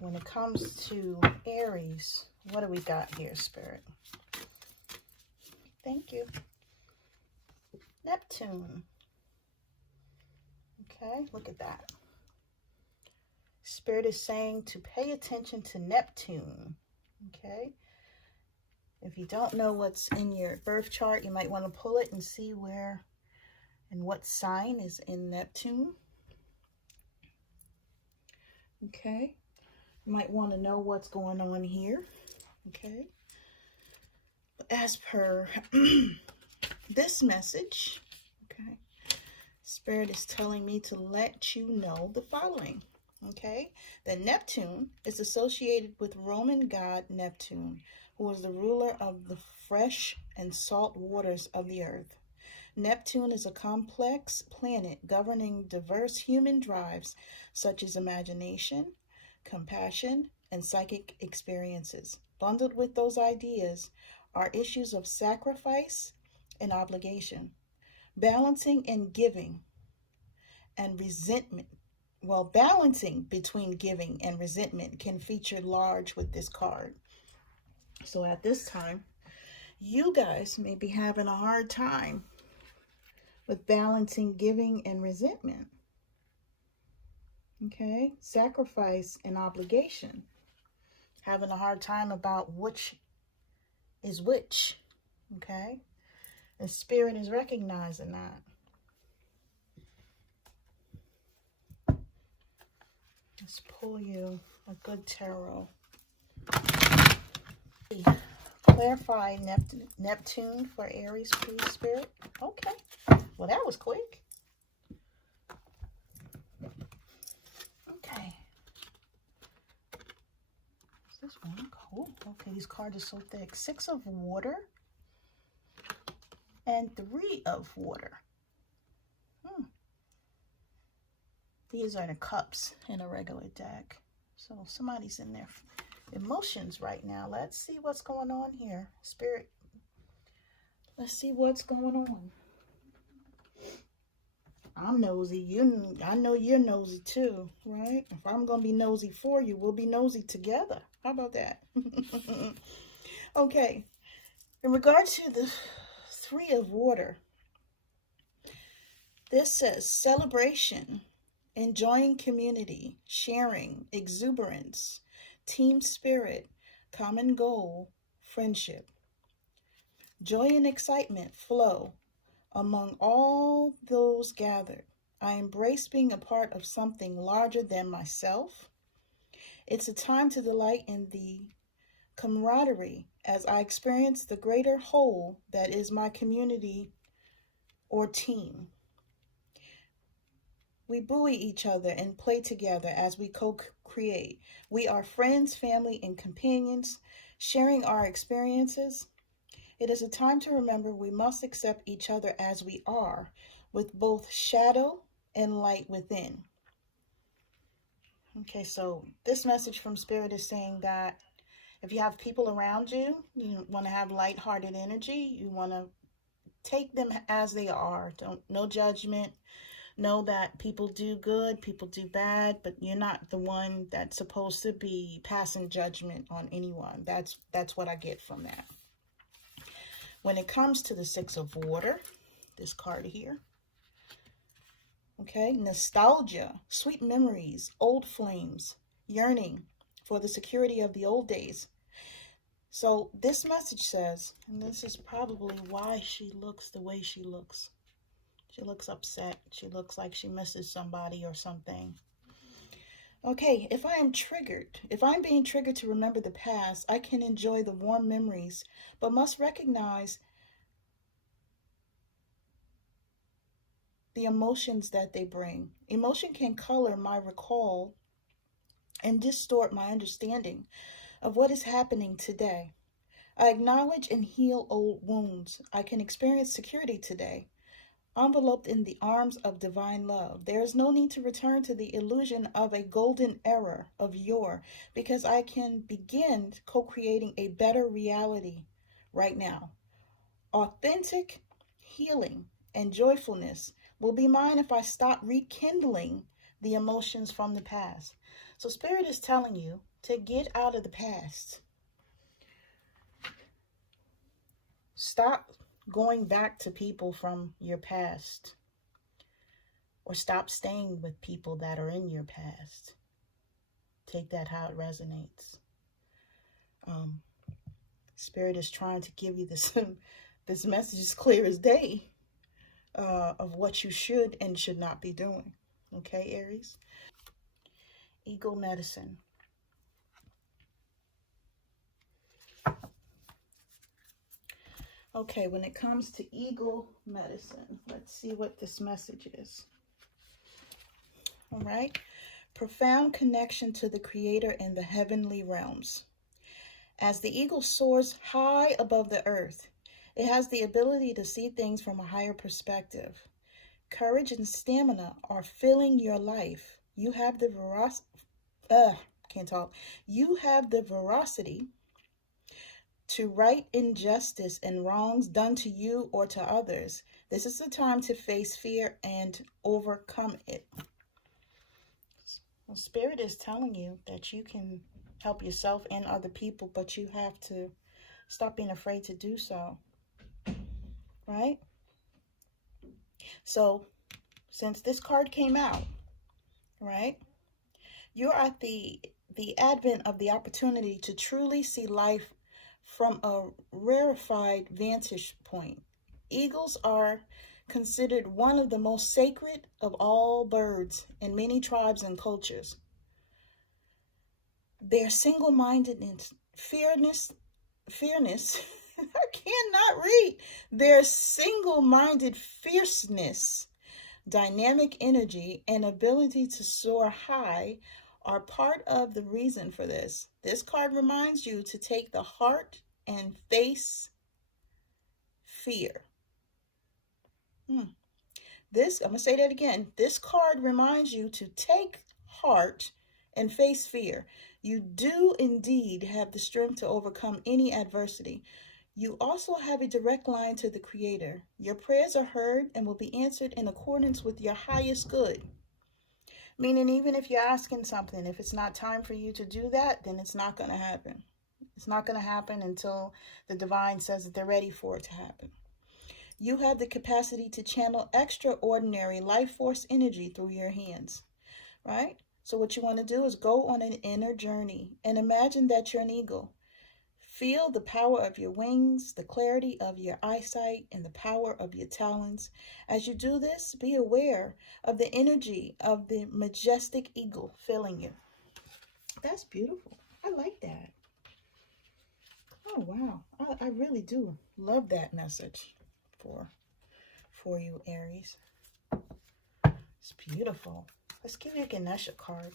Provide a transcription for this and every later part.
when it comes to Aries, what do we got here, Spirit? Thank you. Neptune. Okay, look at that. Spirit is saying to pay attention to Neptune. Okay. If you don't know what's in your birth chart, you might want to pull it and see where and what sign is in Neptune. Okay. You might want to know what's going on here. Okay. As per this message, okay, Spirit is telling me to let you know the following. Okay, that Neptune is associated with Roman god Neptune, who was the ruler of the fresh and salt waters of the earth. Neptune is a complex planet governing diverse human drives such as imagination, compassion, and psychic experiences. Bundled with those ideas are issues of sacrifice and obligation, balancing and giving, and resentment. Well, balancing between giving and resentment can feature large with this card. So at this time, you guys may be having a hard time with balancing giving and resentment. Okay, sacrifice and obligation. Having a hard time about which is which. Okay, and Spirit is recognizing that. Let's pull you a good tarot. Clarify Neptune for Aries, please, Spirit. Okay. Well, that was quick. Okay. Is this one? Cool. Okay, these cards are so thick. 6 of water and 3 of water. These are the cups in a regular deck. So somebody's in their emotions right now. Let's see what's going on here. Spirit, let's see what's going on. I'm nosy. I know you're nosy too, right? If I'm going to be nosy for you, we'll be nosy together. How about that? Okay. In regards to the 3 of water, this says celebration, enjoying community, sharing, exuberance, team spirit, common goal, friendship. Joy and excitement flow among all those gathered. I embrace being a part of something larger than myself. It's a time to delight in the camaraderie as I experience the greater whole that is my community or team. We buoy each other and play together as we co-create. We are friends, family, and companions, sharing our experiences. It is a time to remember we must accept each other as we are, with both shadow and light within. Okay, so this message from Spirit is saying that if you have people around you, you want to have lighthearted energy. You want to take them as they are. No judgment. Know that people do good, people do bad, but you're not the one that's supposed to be passing judgment on anyone. That's what I get from that. When it comes to the 6 of water, this card here, okay, nostalgia, sweet memories, old flames, yearning for the security of the old days. So this message says, and this is probably why she looks the way she looks. She looks upset. She looks like she misses somebody or something. Okay, if I'm being triggered to remember the past, I can enjoy the warm memories, but must recognize the emotions that they bring. Emotion can color my recall and distort my understanding of what is happening today. I acknowledge and heal old wounds. I can experience security today, enveloped in the arms of divine love. There is no need to return to the illusion of a golden era of yore, because I can begin co-creating a better reality right now. Authentic healing and joyfulness will be mine if I stop rekindling the emotions from the past. So Spirit is telling you to get out of the past. Stop going back to people from your past, or stop staying with people that are in your past. Take that how it resonates. Spirit is trying to give you this this message is clear as day, of what you should and should not be doing. Okay, Aries? Eagle medicine. Okay, when it comes to eagle medicine, let's see what this message is. All right. Profound connection to the Creator in the heavenly realms. As the eagle soars high above the earth, it has the ability to see things from a higher perspective. Courage and stamina are filling your life. You have the You have the veracity to right injustice and wrongs done to you or to others. This is the time to face fear and overcome it. Well, Spirit is telling you that you can help yourself and other people, but you have to stop being afraid to do so. Right? So, since this card came out, right, you're at the advent of the opportunity to truly see life from a rarefied vantage point. Eagles are considered one of the most sacred of all birds in many tribes and cultures. Their single-mindedness, fairness, I cannot read. Their single-minded fierceness, dynamic energy, and ability to soar high are part of the reason for this. This card reminds you to take the heart and face fear. I'm going to say that again. This card reminds you to take heart and face fear. You do indeed have the strength to overcome any adversity. You also have a direct line to the Creator. Your prayers are heard and will be answered in accordance with your highest good. Meaning, even if you're asking something, if it's not time for you to do that, then it's not going to happen. It's not going to happen until the divine says that they're ready for it to happen. You have the capacity to channel extraordinary life force energy through your hands, right? So what you want to do is go on an inner journey and imagine that you're an eagle. Feel the power of your wings, the clarity of your eyesight, and the power of your talons. As you do this, be aware of the energy of the majestic eagle filling you. That's beautiful. I like that. Oh, wow. I really do love that message for you, Aries. It's beautiful. Let's give you a Ganesha card.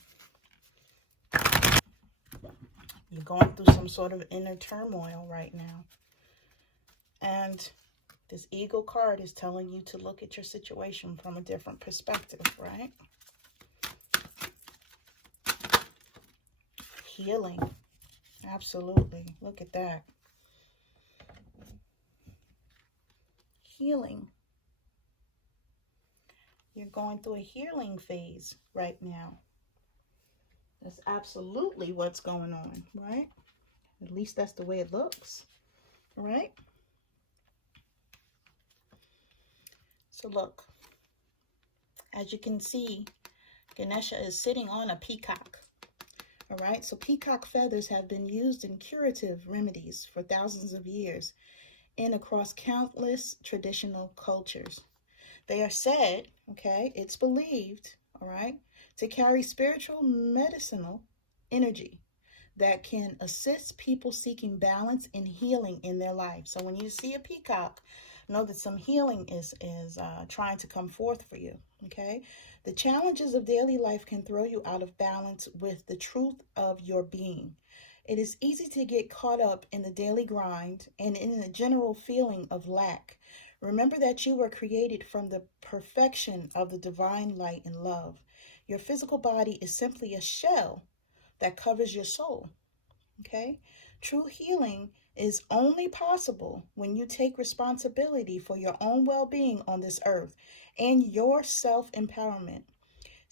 You're going through some sort of inner turmoil right now. And this eagle card is telling you to look at your situation from a different perspective, right? Healing. Absolutely. Look at that. Healing. You're going through a healing phase right now. That's absolutely what's going on, right? At least that's the way it looks, right? So look, as you can see, Ganesha is sitting on a peacock. All right, so peacock feathers have been used in curative remedies for thousands of years and across countless traditional cultures. They are said, okay, it's believed, all right, to carry spiritual medicinal energy that can assist people seeking balance and healing in their life. So when you see a peacock, know that some healing is trying to come forth for you, okay? The challenges of daily life can throw you out of balance with the truth of your being. It is easy to get caught up in the daily grind and in a general feeling of lack. Remember that you were created from the perfection of the divine light and love. Your physical body is simply a shell that covers your soul, okay? True healing is only possible when you take responsibility for your own well-being on this earth and your self-empowerment.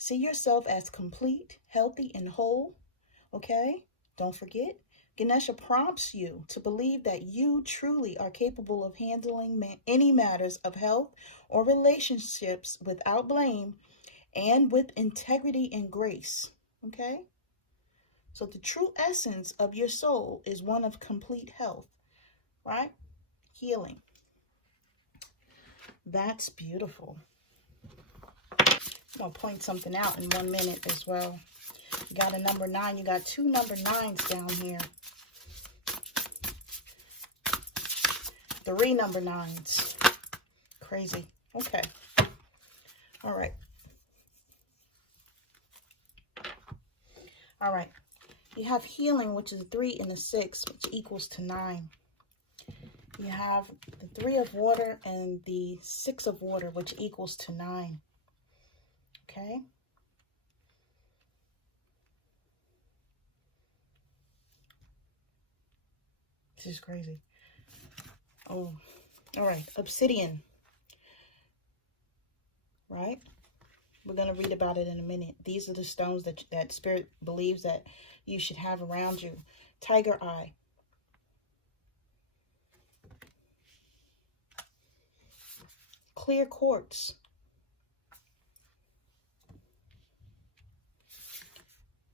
See yourself as complete, healthy, and whole. Okay? Don't forget, Ganesha prompts you to believe that you truly are capable of handling any matters of health or relationships without blame and with integrity and grace. Okay? So the true essence of your soul is one of complete health, right? Healing. That's beautiful. I'm going to point something out in 1 minute as well. You got a number 9. You got 2 number 9s down here. 3 number 9s. Crazy. Okay. All right. All right. You have healing, which is a 3 and a 6, which equals to 9. You have the 3 of water and the 6 of water, which equals to 9. Okay. This is crazy. Oh, all right. Obsidian. Right? We're going to read about it in a minute. These are the stones that Spirit believes that you should have around you. Tiger eye. Clear quartz.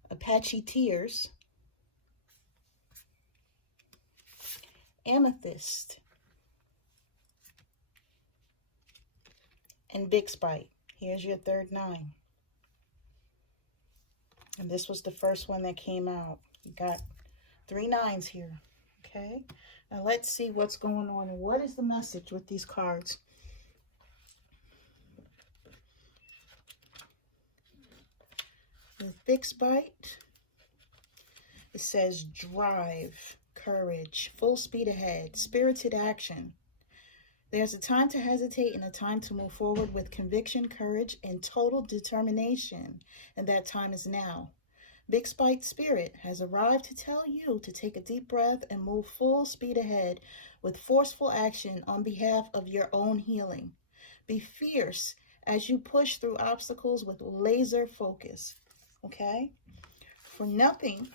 Apache tears. Amethyst. And big spite. Here's your third 9. And this was the first one that came out. You got 3 9s here. Okay. Now let's see what's going on. What is the message with these cards? The fixed bite. It says drive, courage, full speed ahead, spirited action. There's a time to hesitate and a time to move forward with conviction, courage, and total determination. And that time is now. Big Spite Spirit has arrived to tell you to take a deep breath and move full speed ahead with forceful action on behalf of your own healing. Be fierce as you push through obstacles with laser focus. Okay? For nothing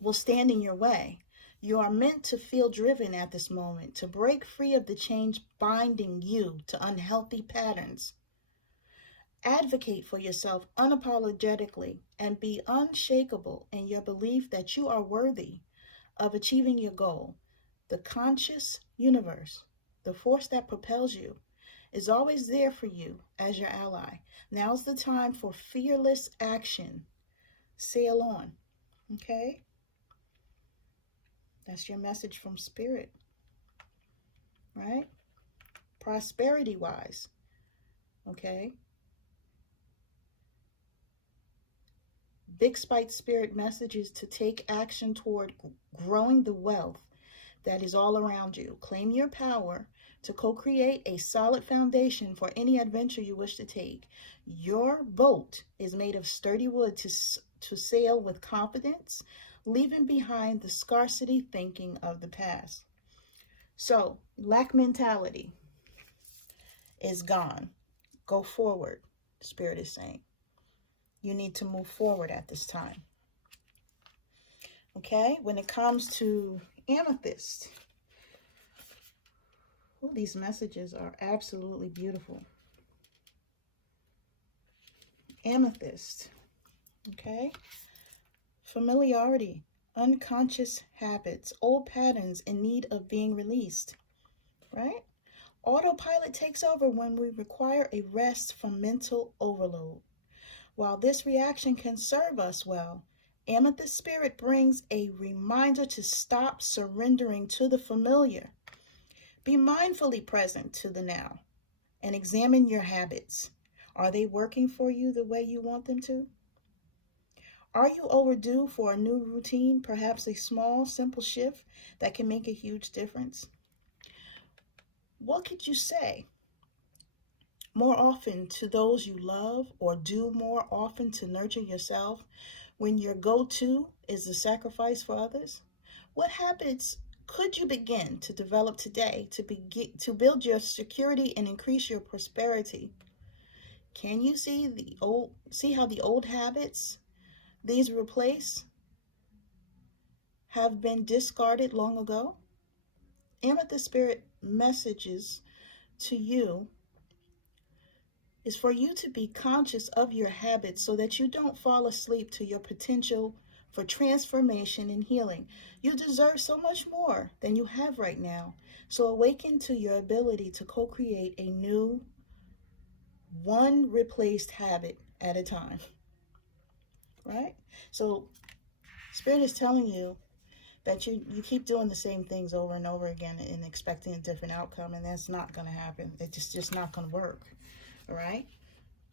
will stand in your way. You are meant to feel driven at this moment, to break free of the chains binding you to unhealthy patterns. Advocate for yourself unapologetically and be unshakable in your belief that you are worthy of achieving your goal. The conscious universe, the force that propels you, is always there for you as your ally. Now's the time for fearless action. Sail on. Okay? That's your message from Spirit. Right? Prosperity-wise. Okay? Big Spite Spirit messages to take action toward growing the wealth that is all around you. Claim your power to co-create a solid foundation for any adventure you wish to take. Your boat is made of sturdy wood to sail with confidence, leaving behind the scarcity thinking of the past. So, lack mentality is gone. Go forward, Spirit is saying. You need to move forward at this time. Okay, when it comes to amethyst, oh, these messages are absolutely beautiful. Amethyst, okay? Familiarity, unconscious habits, old patterns in need of being released, right? Autopilot takes over when we require a rest from mental overload. While this reaction can serve us well, Amethyst Spirit brings a reminder to stop surrendering to the familiar. Be mindfully present to the now and examine your habits. Are they working for you the way you want them to? Are you overdue for a new routine, perhaps a small, simple shift that can make a huge difference? What could you say more often to those you love, or do more often to nurture yourself when your go-to is the sacrifice for others? What habits could you begin to develop today to build your security and increase your prosperity? Can you see how the old habits these replace have been discarded long ago? Amethyst Spirit messages to you is for you to be conscious of your habits so that you don't fall asleep to your potential for transformation and healing. You deserve so much more than you have right now. So awaken to your ability to co-create a new, one replaced habit at a time. Right? So Spirit is telling you that you keep doing the same things over and over again and expecting a different outcome, and that's not going to happen. It's just not going to work. All right?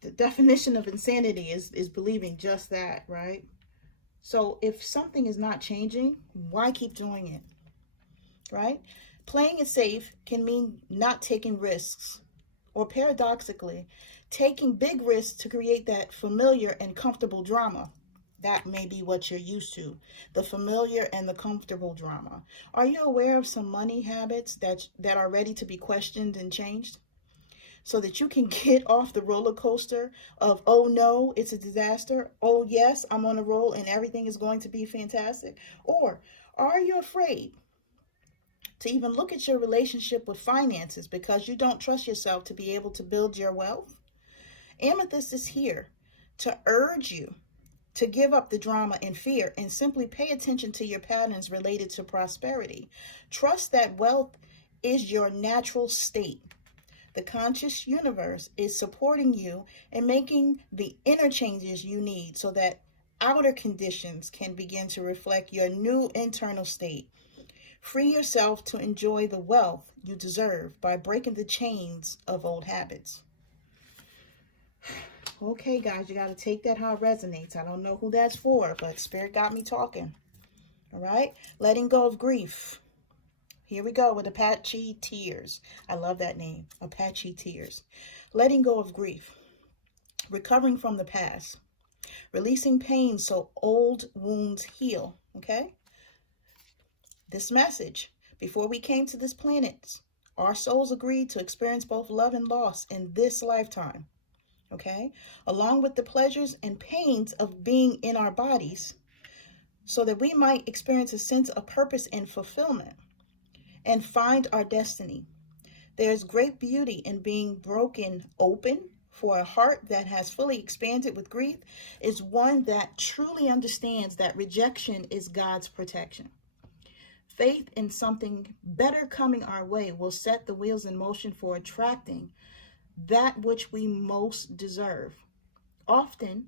The definition of insanity is believing just that, right? So if something is not changing, why keep doing it? Right? Playing it safe can mean not taking risks, or paradoxically, taking big risks to create that familiar and comfortable drama. That may be what you're used to, the familiar and the comfortable drama. Are you aware of some money habits that are ready to be questioned and changed? So that you can get off the roller coaster of, oh no, it's a disaster. Oh yes, I'm on a roll and everything is going to be fantastic. Or are you afraid to even look at your relationship with finances because you don't trust yourself to be able to build your wealth? Amethyst is here to urge you to give up the drama and fear and simply pay attention to your patterns related to prosperity. Trust that wealth is your natural state. The conscious universe is supporting you and making the inner changes you need so that outer conditions can begin to reflect your new internal state. Free yourself to enjoy the wealth you deserve by breaking the chains of old habits. Okay, guys, you got to take that how it resonates. I don't know who that's for, but Spirit got me talking. All right? Letting go of grief. Here we go with Apache Tears. I love that name, Apache Tears. Letting go of grief. Recovering from the past. Releasing pain so old wounds heal. Okay? This message. Before we came to this planet, our souls agreed to experience both love and loss in this lifetime. Okay? Along with the pleasures and pains of being in our bodies, so that we might experience a sense of purpose and fulfillment and find our destiny. There's great beauty in being broken open, for a heart that has fully expanded with grief is one that truly understands that rejection is God's protection. Faith in something better coming our way will set the wheels in motion for attracting that which we most deserve. Often,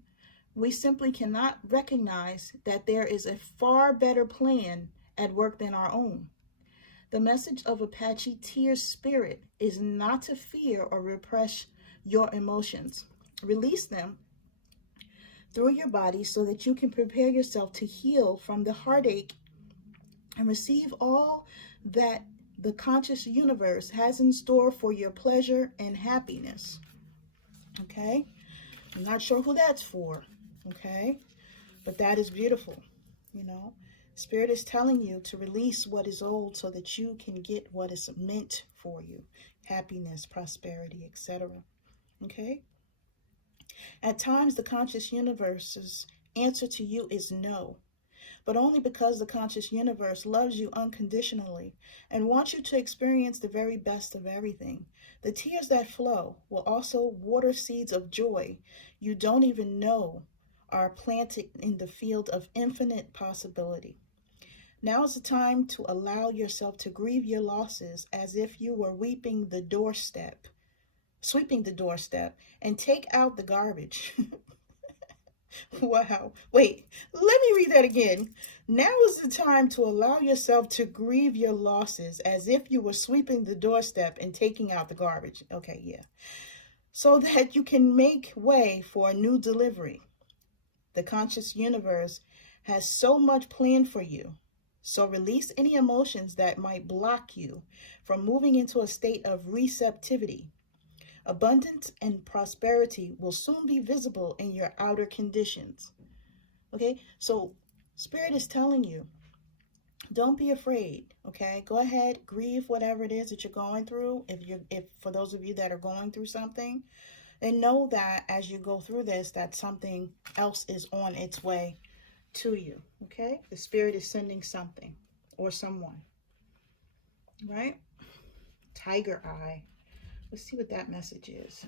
we simply cannot recognize that there is a far better plan at work than our own. The message of Apache Tears Spirit is not to fear or repress your emotions. Release them through your body so that you can prepare yourself to heal from the heartache and receive all that the conscious universe has in store for your pleasure and happiness. Okay? I'm not sure who that's for. Okay? But that is beautiful. You know? Spirit is telling you to release what is old so that you can get what is meant for you. Happiness, prosperity, etc. Okay? At times, the conscious universe's answer to you is no, but only because the conscious universe loves you unconditionally and wants you to experience the very best of everything. The tears that flow will also water seeds of joy you don't even know are planted in the field of infinite possibility. Now is the time to allow yourself to grieve your losses as if you were sweeping the doorstep, and take out the garbage. Wow. Wait, let me read that again. Now is the time to allow yourself to grieve your losses as if you were sweeping the doorstep and taking out the garbage. Okay, yeah. So that you can make way for a new delivery. The conscious universe has so much planned for you. So release any emotions that might block you from moving into a state of receptivity. Abundance and prosperity will soon be visible in your outer conditions. Okay, so Spirit is telling you, don't be afraid. Okay, go ahead, grieve whatever it is that you're going through. If for those of you that are going through something, And know that as you go through this, that something else is on its way to you, okay? The Spirit is sending something or someone, right? Tiger Eye. Let's see what that message is.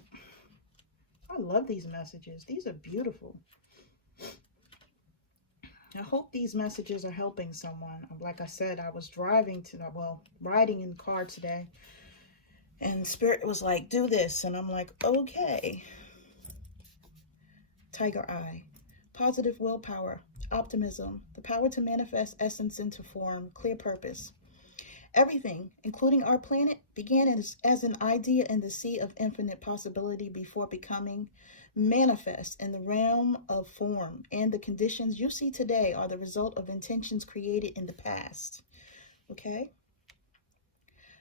I love these messages. These are beautiful. I hope these messages are helping someone. Like I said, I was riding in the car today, and Spirit was like, do this. And I'm like, okay. Tiger Eye. Positive willpower, optimism, the power to manifest essence into form, clear purpose. Everything, including our planet, began as an idea in the sea of infinite possibility before becoming manifest in the realm of form. And the conditions you see today are the result of intentions created in the past. Okay?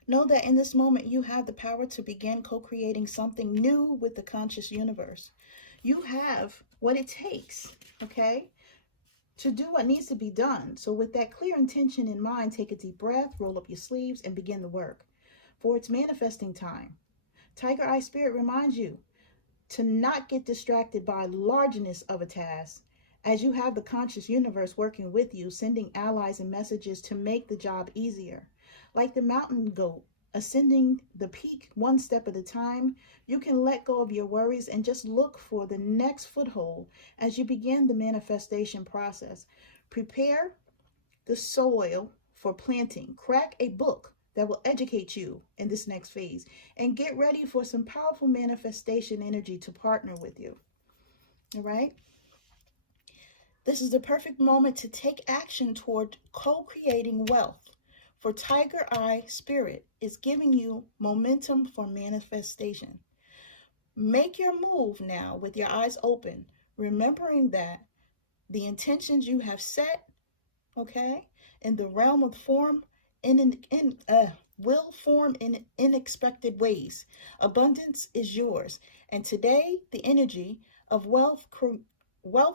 Know that in this moment you have the power to begin co-creating something new with the conscious universe. You have what it takes, okay, to do what needs to be done. So with that clear intention in mind, take a deep breath, roll up your sleeves, and begin the work. For it's manifesting time. Tiger Eye Spirit reminds you to not get distracted by largeness of a task, as you have the conscious universe working with you, sending allies and messages to make the job easier. Like the mountain goat, ascending the peak one step at a time, you can let go of your worries and just look for the next foothold as you begin the manifestation process. Prepare the soil for planting. Crack a book that will educate you in this next phase, and get ready for some powerful manifestation energy to partner with you. All right? This is the perfect moment to take action toward co-creating wealth. For Tiger Eye Spirit is giving you momentum for manifestation. Make your move now with your eyes open, remembering that the intentions you have set, okay, in the realm of form, will form in unexpected ways. Abundance is yours. And today, the energy of wealth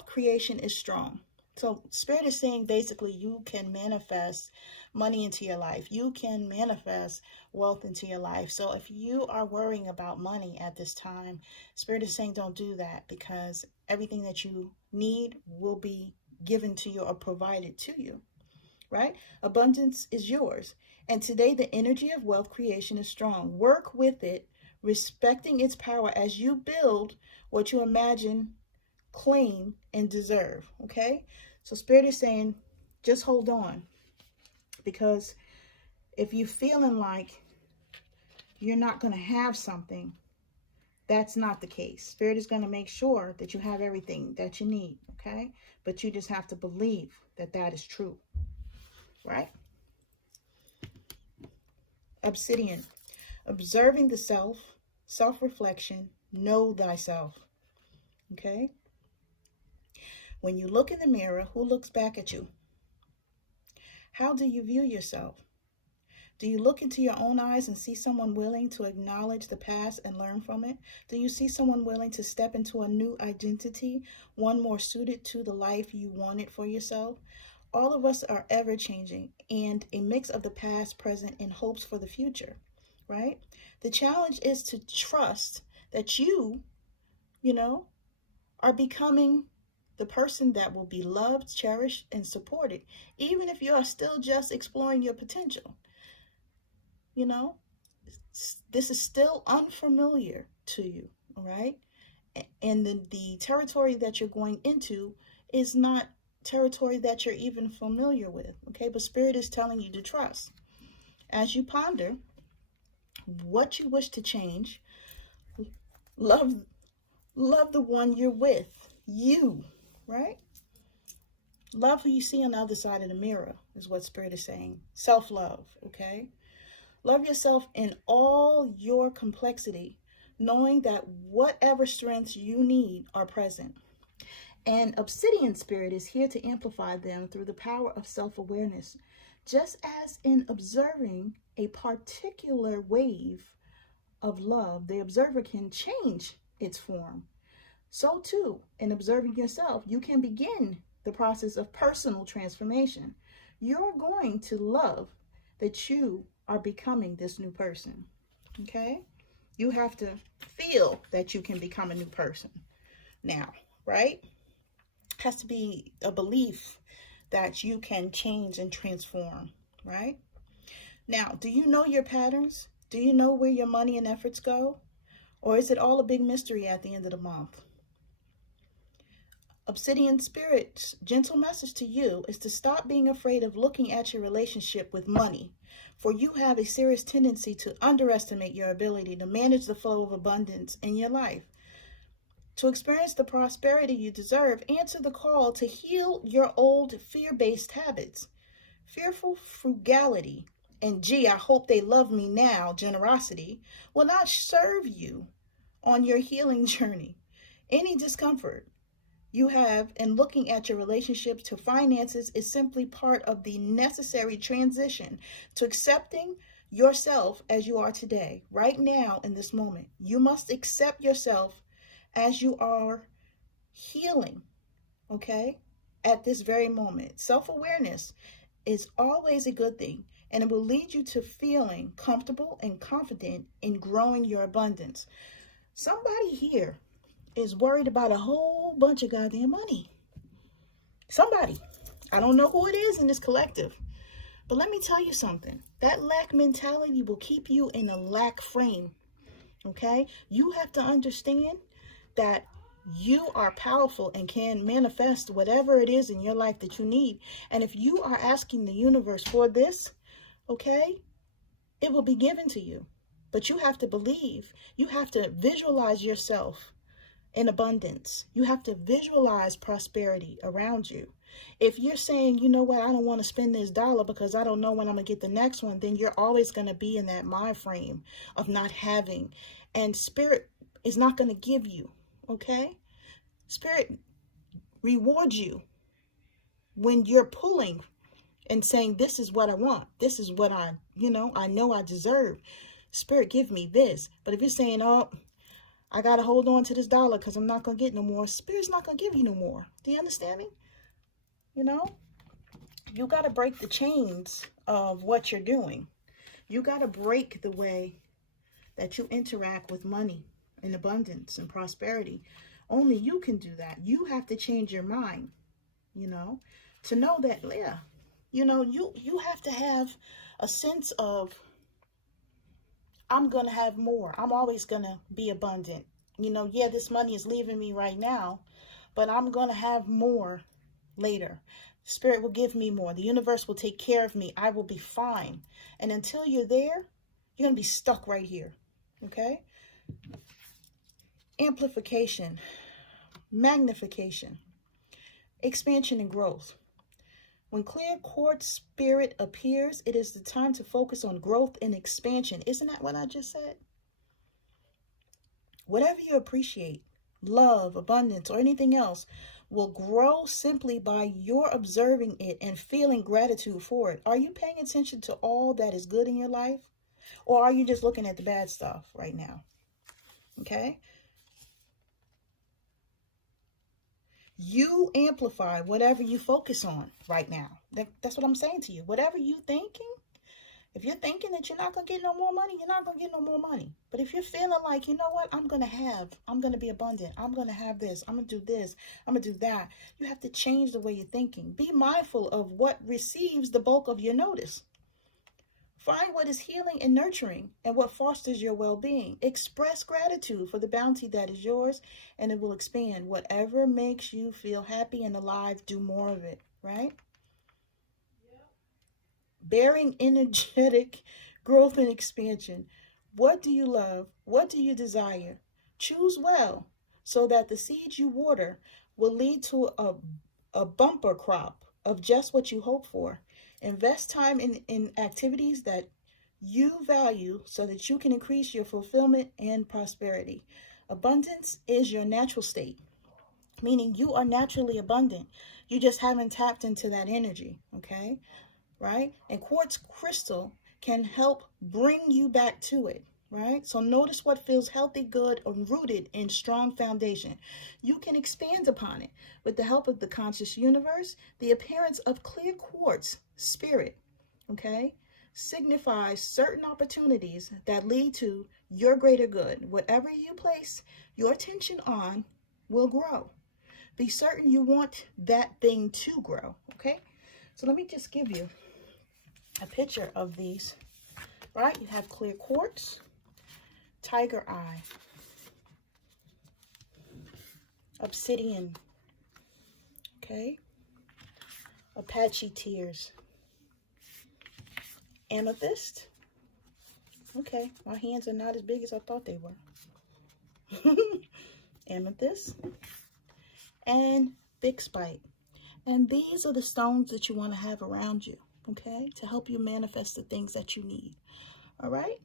creation is strong. So Spirit is saying basically you can manifest money into your life. You can manifest wealth into your life. So if you are worrying about money at this time, Spirit is saying don't do that, because everything that you need will be given to you or provided to you, right? Abundance is yours. And today the energy of wealth creation is strong. Work with it, respecting its power as you build what you imagine, claim, and deserve, okay? So Spirit is saying, just hold on, because if you're feeling like you're not going to have something, that's not the case. Spirit is going to make sure that you have everything that you need, okay? But you just have to believe that that is true, right? Obsidian, observing the self-reflection, know thyself, okay? When you look in the mirror, who looks back at you? How do you view yourself? Do you look into your own eyes and see someone willing to acknowledge the past and learn from it? Do you see someone willing to step into a new identity, one more suited to the life you wanted for yourself? All of us are ever changing, and a mix of the past, present, and hopes for the future, right? The challenge is to trust that you are becoming the person that will be loved, cherished, and supported, even if you are still just exploring your potential. This is still unfamiliar to you, all right? And the territory that you're going into is not territory that you're even familiar with, okay? But Spirit is telling you to trust. As you ponder what you wish to change, love the one you're with, right? Love who you see on the other side of the mirror is what Spirit is saying. Self-love, okay? Love yourself in all your complexity, knowing that whatever strengths you need are present. And Obsidian Spirit is here to amplify them through the power of self-awareness. Just as in observing a particular wave of love, the observer can change its form. So too, in observing yourself, you can begin the process of personal transformation. You're going to love that you are becoming this new person, okay? You have to feel that you can become a new person now, right? Has to be a belief that you can change and transform, right? Now, do you know your patterns? Do you know where your money and efforts go? Or is it all a big mystery at the end of the month? Obsidian Spirit's gentle message to you is to stop being afraid of looking at your relationship with money, for you have a serious tendency to underestimate your ability to manage the flow of abundance in your life. To experience the prosperity you deserve, answer the call to heal your old fear-based habits. Fearful frugality and gee, I hope they love me now, generosity, will not serve you on your healing journey. Any discomfort you have in looking at your relationships to finances is simply part of the necessary transition to accepting yourself as you are today, right now in this moment. You must accept yourself as you are healing, okay, at this very moment. Self-awareness is always a good thing, and it will lead you to feeling comfortable and confident in growing your abundance. Somebody here is worried about a whole bunch of goddamn money. Somebody. I don't know who it is in this collective, but let me tell you something. That lack mentality will keep you in a lack frame, okay? You have to understand that you are powerful and can manifest whatever it is in your life that you need. And if you are asking the universe for this, okay, it will be given to you. But you have to believe. You have to visualize yourself in abundance. You have to visualize prosperity around you. If you're saying, you know what, I don't want to spend this dollar because I don't know when I'm going to get the next one, then you're always going to be in that mind frame of not having. And spirit is not going to give you, okay? Spirit rewards you when you're pulling and saying, this is what I want. This is what I know I deserve. Spirit, give me this. But if you're saying, oh, I got to hold on to this dollar because I'm not going to get no more, Spirit's not going to give you no more. Do you understand me? You got to break the chains of what you're doing. You got to break the way that you interact with money and abundance and prosperity. Only you can do that. You have to change your mind, to know that, yeah, you have to have a sense of, I'm going to have more. I'm always going to be abundant. Yeah, this money is leaving me right now, but I'm going to have more later. Spirit will give me more. The universe will take care of me. I will be fine. And until you're there, you're going to be stuck right here. Okay? Amplification, magnification, expansion and growth. When clear quartz spirit appears, it is the time to focus on growth and expansion. Isn't that what I just said? Whatever you appreciate, love, abundance, or anything else, will grow simply by your observing it and feeling gratitude for it. Are you paying attention to all that is good in your life? Or are you just looking at the bad stuff right now? Okay? You amplify whatever you focus on right now. That's what I'm saying to you. Whatever you're thinking, if you're thinking that you're not going to get no more money, you're not going to get no more money. But if you're feeling like, you know what, I'm going to be abundant. I'm going to have this. I'm going to do this. I'm going to do that. You have to change the way you're thinking. Be mindful of what receives the bulk of your notice. Find what is healing and nurturing and what fosters your well-being. Express gratitude for the bounty that is yours, and it will expand. Whatever makes you feel happy and alive, do more of it, right? Bearing energetic growth and expansion. What do you love? What do you desire? Choose well so that the seeds you water will lead to a bumper crop of just what you hope for. Invest time in activities that you value so that you can increase your fulfillment and prosperity. Abundance is your natural state, meaning you are naturally abundant. You just haven't tapped into that energy, okay? Right? And quartz crystal can help bring you back to it, right? So notice what feels healthy, good, or rooted in strong foundation. You can expand upon it with the help of the conscious universe, the appearance of clear quartz spirit, okay? signifies certain opportunities that lead to your greater good. Whatever you place your attention on will grow. Be certain you want that thing to grow, okay? So let me just give you a picture of these, right? You have clear quartz, tiger eye, obsidian, okay? Apache tears, amethyst. Okay, my hands are not as big as I thought they were. Amethyst and big spike. And these are the stones that you want to have around you, okay, to help you manifest the things that you need. All right,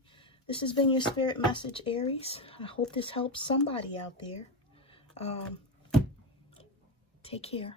this has been your spirit message, Aries. I hope this helps somebody out there. Take care.